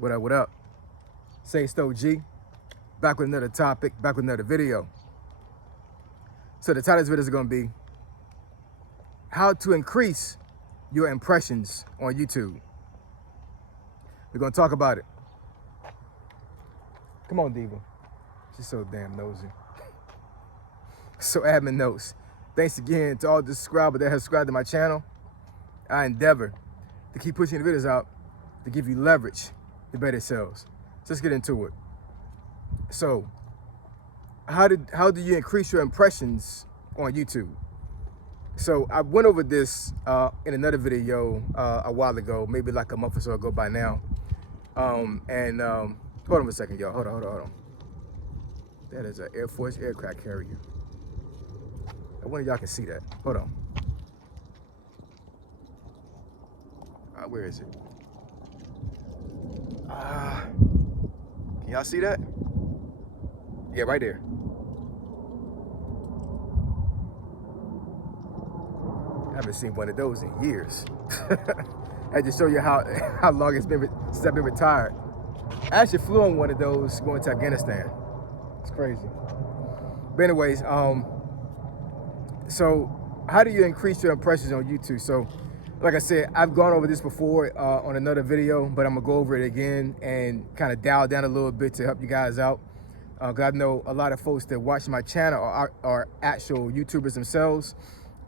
What up, what up? Say Stowe G, back with another topic, back with another video. So the title of this video is gonna be how to increase your impressions on YouTube. We're gonna talk about it. Come on, Diva. She's so damn nosy. So admin notes. Thanks again to all the subscribers that have subscribed to my channel. I endeavor to keep pushing the videos out to give you leverage to better sales. So let's get into it. So, how do you increase your impressions on YouTube? So I went over this in another video a while ago, maybe like a month or so ago by now. Hold on a second, y'all. Hold on. That is an Air Force aircraft carrier. I wonder if y'all can see that. Hold on. Where is it? Can y'all see that? Yeah, right there. I haven't seen one of those in years. I just show you how long it's been since I've been retired. I actually flew on one of those going to Afghanistan. It's crazy. But anyways, so how do you increase your impressions on YouTube? So like I said, I've gone over this before on another video, but I'm gonna go over it again and kind of dial down a little bit to help you guys out. Cause I know a lot of folks that watch my channel are actual YouTubers themselves,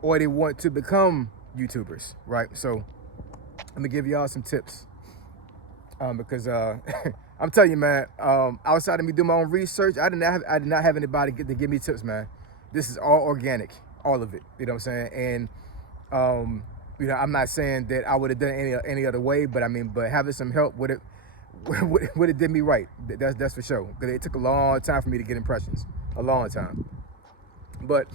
or they want to become YouTubers, right? So I'm gonna give y'all some tips because I'm telling you, man, outside of me doing my own research, I did not have anybody to give me tips, man. This is all organic, all of it. You know what I'm saying? And you know, I'm not saying that I would have done any other way, but I mean, but having some help would have did me right. That's for sure. Because it took a long time for me to get impressions, a long time. But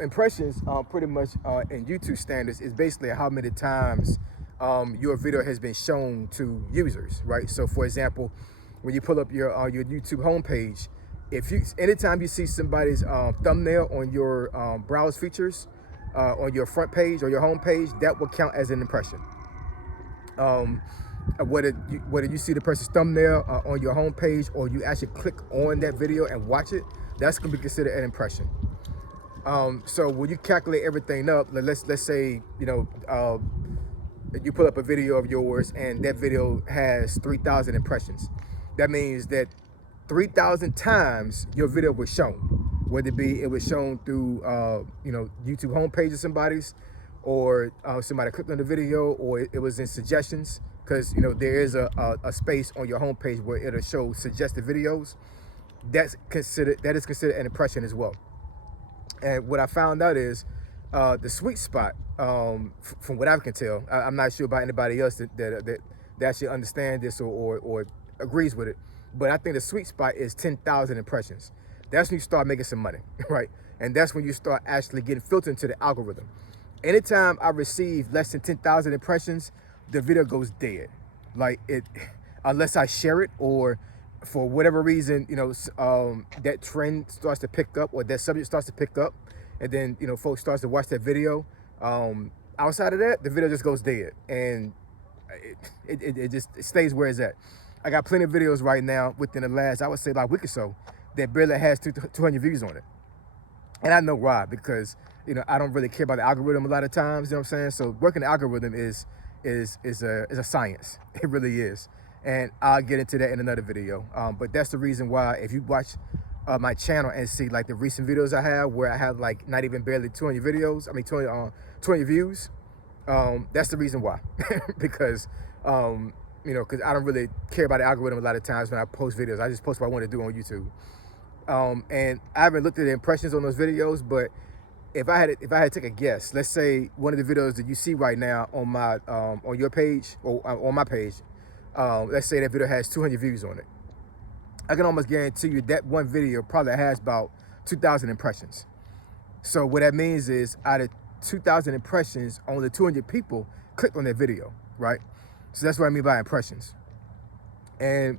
impressions, pretty much in YouTube standards, is basically how many times your video has been shown to users, right? So, for example, when you pull up your YouTube homepage, anytime you see somebody's thumbnail on your browse features, on your front page or your home page, that will count as an impression. Whether you see the person's thumbnail on your home page or you actually click on that video and watch it, that's gonna be considered an impression. So when you calculate everything up, let's say, you know, you pull up a video of yours and that video has 3,000 impressions. That means that 3,000 times your video was shown. Whether it was shown through, you know, YouTube homepage of somebody's, or somebody clicked on the video, or it was in suggestions, because, you know, there is a space on your homepage where it'll show suggested videos. That is considered an impression as well. And what I found out is the sweet spot, from what I can tell, I'm not sure about anybody else that actually understands this or agrees with it, but I think the sweet spot is 10,000 impressions. That's when you start making some money, right? And that's when you start actually getting filtered into the algorithm. Anytime I receive less than 10,000 impressions, the video goes dead. Like unless I share it, or for whatever reason, you know, that trend starts to pick up, or that subject starts to pick up, and then, you know, folks starts to watch that video. Outside of that, the video just goes dead, and it just stays where it's at. I got plenty of videos right now within the last, I would say, like week or so, that barely has 200 views on it. And I know why, because, you know, I don't really care about the algorithm a lot of times, you know what I'm saying? So working the algorithm is a science. It really is. And I'll get into that in another video. But that's the reason why, if you watch my channel and see like the recent videos I have, where I have like not even barely 200 videos, I mean 20 views, that's the reason why. Because, you know, because I don't really care about the algorithm a lot of times when I post videos. I just post what I want to do on YouTube. And I haven't looked at the impressions on those videos, but if I had to take a guess, let's say one of the videos that you see right now on my on your page or on my page, let's say that video has 200 views on it. I can almost guarantee you that one video probably has about 2,000 impressions. So what that means is, out of 2,000 impressions, only 200 people clicked on that video, right? So that's what I mean by impressions. And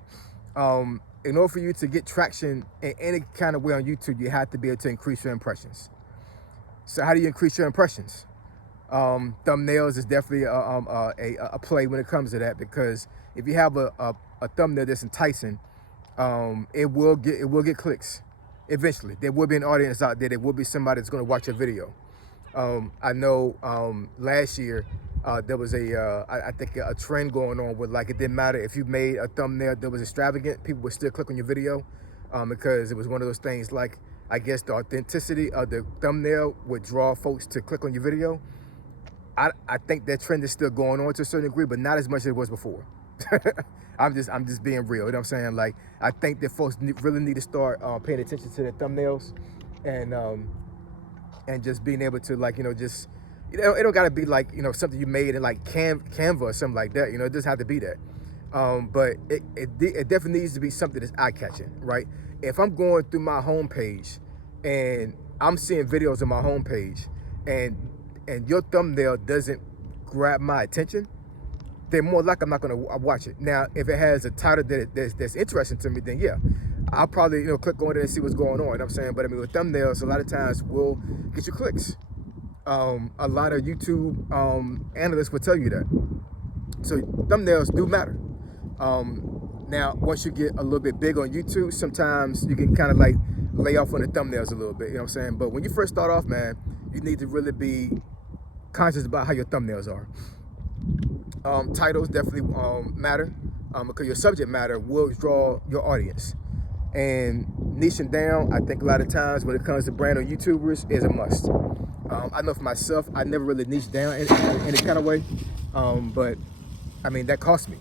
in order for you to get traction in any kind of way on YouTube, you have to be able to increase your impressions. So how do you increase your impressions? Thumbnails is definitely a play when it comes to that, because if you have a thumbnail that's enticing, it will get clicks. Eventually, there will be an audience out there. There will be somebody that's going to watch your video. I know last year there was I think a trend going on with, like, it didn't matter if you made a thumbnail that was extravagant, people would still click on your video, because it was one of those things, like, I guess the authenticity of the thumbnail would draw folks to click on your video. I think that trend is still going on to a certain degree, but not as much as it was before. I'm just being real. You know what I'm saying? Like, I think that folks really need to start paying attention to their thumbnails, and just being able to, like, just, it don't gotta be like, something you made in like Canva or something like that. It doesn't have to be that. But it definitely needs to be something that's eye-catching, right? If I'm going through my homepage and I'm seeing videos on my homepage, and your thumbnail doesn't grab my attention, then more likely I'm not gonna watch it. Now, if it has a title that's interesting to me, then yeah, I'll probably click on it and see what's going on. You know what I'm saying? But I mean, with thumbnails, a lot of times will get you clicks. A lot of YouTube analysts will tell you that. So thumbnails do matter. Now, once you get a little bit big on YouTube, sometimes you can kind of like lay off on the thumbnails a little bit. You know what I'm saying? But when you first start off, man, you need to really be conscious about how your thumbnails are. Titles definitely matter, because your subject matter will draw your audience. And niching down, I think a lot of times when it comes to brand on YouTubers, is a must. I know for myself, I never really niched down in any kind of way, but I mean, that cost me,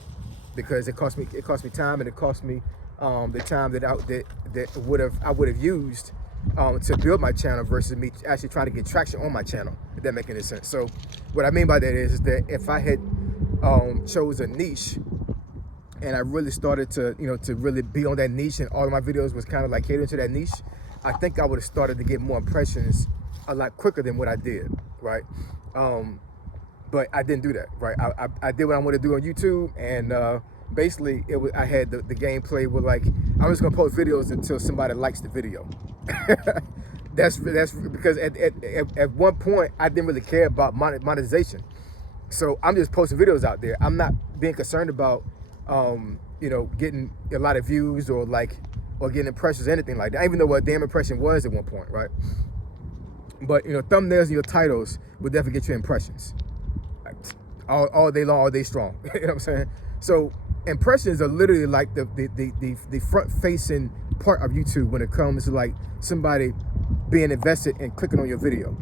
because it cost me time, and it cost me the time that I would have used to build my channel versus me actually trying to get traction on my channel, if that makes any sense. So what I mean by that is that if I had chose a niche, and I really started to to really be on that niche, and all of my videos was kind of like catering to that niche, I think I would have started to get more impressions a lot quicker than what I did, right? But I didn't do that, right? I did what I wanted to do on YouTube, and basically I had the gameplay with, like, I'm just gonna post videos until somebody likes the video. that's because at one point I didn't really care about monetization. So I'm just posting videos out there. I'm not being concerned about getting a lot of views or getting impressions or anything like that. I even know what a damn impression was at one point, right? But thumbnails and your titles will definitely get you impressions all day long, all day strong. You know what I'm saying? So impressions are literally like the front facing part of YouTube when it comes to like somebody being invested and clicking on your video.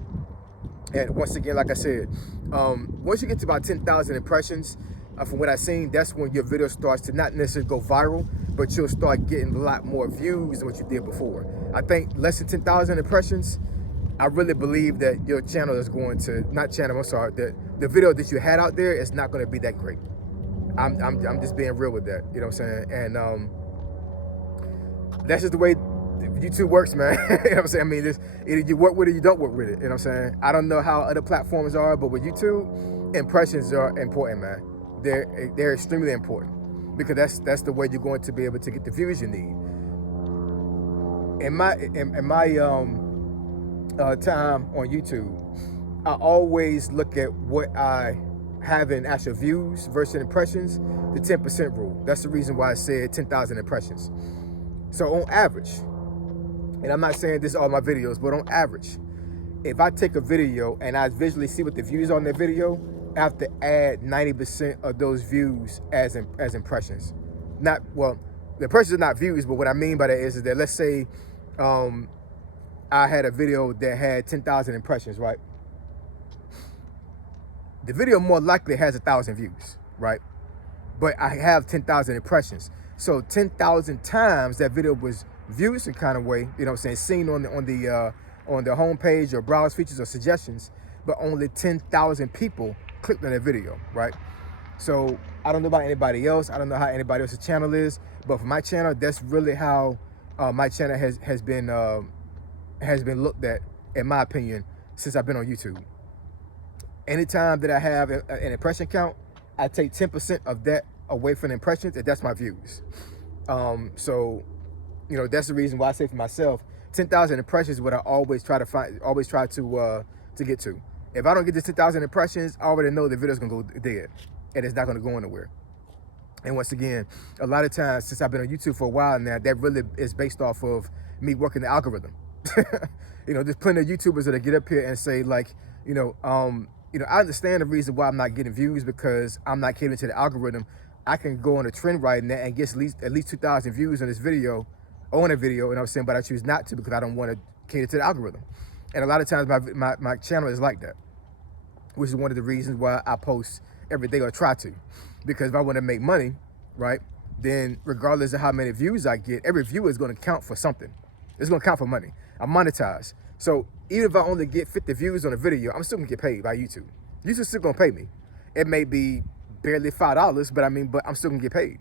And once again, like I said, once you get to about 10,000 impressions, from what I've seen, that's when your video starts to not necessarily go viral, but you'll start getting a lot more views than what you did before. I think less than 10,000 impressions, I really believe that your channel is going to, the video that you had out there is not going to be that great. I'm just being real with that, you know what I'm saying? And that's just the way YouTube works, man. You know what I'm saying? I mean, either you work with it or you don't work with it. You know what I'm saying? I don't know how other platforms are, but with YouTube, impressions are important, man. They're extremely important, because that's the way you're going to be able to get the views you need. In my time on YouTube, I always look at what I have in actual views versus impressions, the 10% rule. That's the reason why I said 10,000 impressions. So on average, and I'm not saying this is all my videos, but on average, if I take a video and I visually see what the views on that video, I have to add 90% of those views as impressions. The impressions are not views, but what I mean by that is that, let's say I had a video that had 10,000 impressions, right? The video more likely has 1,000 views, right? But I have 10,000 impressions. So 10,000 times that video was viewed some kind of way, you know what I'm saying, seen on the homepage or browse features or suggestions, but only 10,000 people clicked on that video, right? So I don't know about anybody else. I don't know how anybody else's channel is, but for my channel, that's really how my channel has been looked at, in my opinion, since I've been on YouTube. Anytime that I have an impression count, I take 10% of that away from the impressions, and that's my views. So, that's the reason why I say for myself, 10,000 impressions is what I always try to get to. If I don't get this 10,000 impressions, I already know the video's gonna go dead and it's not gonna go anywhere. And once again, a lot of times since I've been on YouTube for a while now, that really is based off of me working the algorithm. You know, there's plenty of YouTubers that get up here and say like, I understand the reason why I'm not getting views because I'm not catering to the algorithm. I can go on a trend right now and get at least 2,000 views on this video, on a video, and I'm saying, but I choose not to because I don't want to cater to the algorithm. And a lot of times my channel is like that, which is one of the reasons why I post every day or try to. Because if I want to make money, right, then regardless of how many views I get, every view is going to count for something. It's going to count for money. I'm monetized. So even if I only get 50 views on a video, I'm still going to get paid by YouTube. YouTube's still going to pay me. It may be barely $5, but I'm still going to get paid.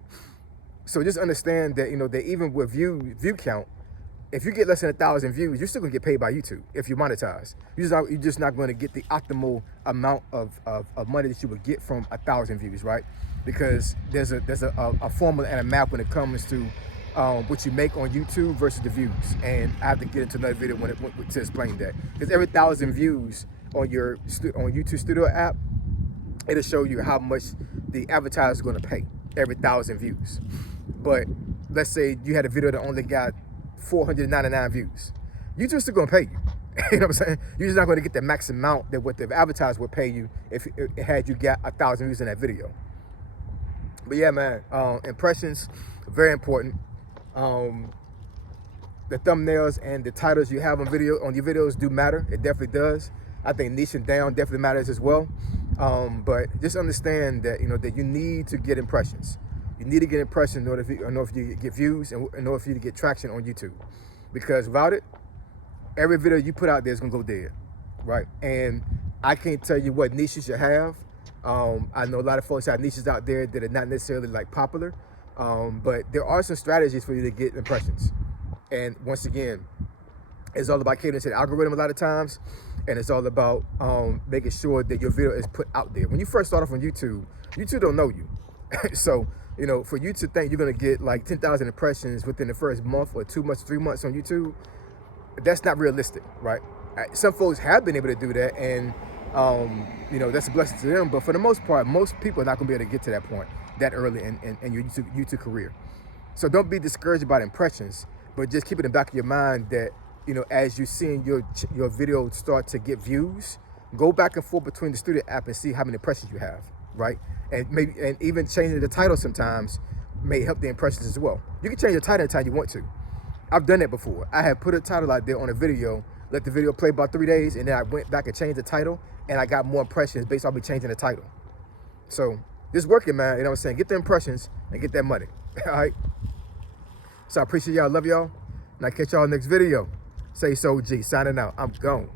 So just understand that, that even with view count, if you get less than 1,000 views, you're still gonna get paid by YouTube if you monetize. You're just not going to get the optimal amount of money that you would get from 1,000 views, right? Because there's a formula and a map when it comes to what you make on YouTube versus the views. And I have to get into another video to explain that. Because every 1,000 views on your YouTube Studio app, it'll show you how much the advertiser is going to pay every 1,000 views. But let's say you had a video that only got 499 views. YouTube's still gonna pay you. You know what I'm saying? You're just not gonna get the max amount that what the advertiser would pay you if it had you got 1,000 views in that video. But yeah, man, impressions, very important. The thumbnails and the titles you have on your videos do matter. It definitely does. I think niching down definitely matters as well. But just understand that that you need to get impressions. You need to get impressions in order for you to get views and in order for you to get traction on YouTube. Because without it, every video you put out there is gonna go dead, right? And I can't tell you what niches you have. I know a lot of folks have niches out there that are not necessarily like popular, but there are some strategies for you to get impressions. And once again, it's all about catering to the algorithm a lot of times, and it's all about making sure that your video is put out there. When you first start off on YouTube, YouTube don't know you. So, for you to think you're gonna get like 10,000 impressions within the first month or 2 months, 3 months on YouTube, that's not realistic, right? Some folks have been able to do that, and that's a blessing to them. But for the most part, most people are not gonna be able to get to that point that early in your YouTube career. So don't be discouraged about impressions, but just keep it in the back of your mind that as you're seeing your video start to get views, go back and forth between the Studio app and see how many impressions you have, right? And even changing the title sometimes may help the impressions as well. You can change the title anytime you want to. I've done that before. I have put a title out there on a video, let the video play about 3 days, and then I went back and changed the title, and I got more impressions based on me changing the title. So just working, man. You know what I'm saying? Get the impressions and get that money. All right. So I appreciate y'all. Love y'all. And I'll catch y'all next video. Say so G. Signing out. I'm gone.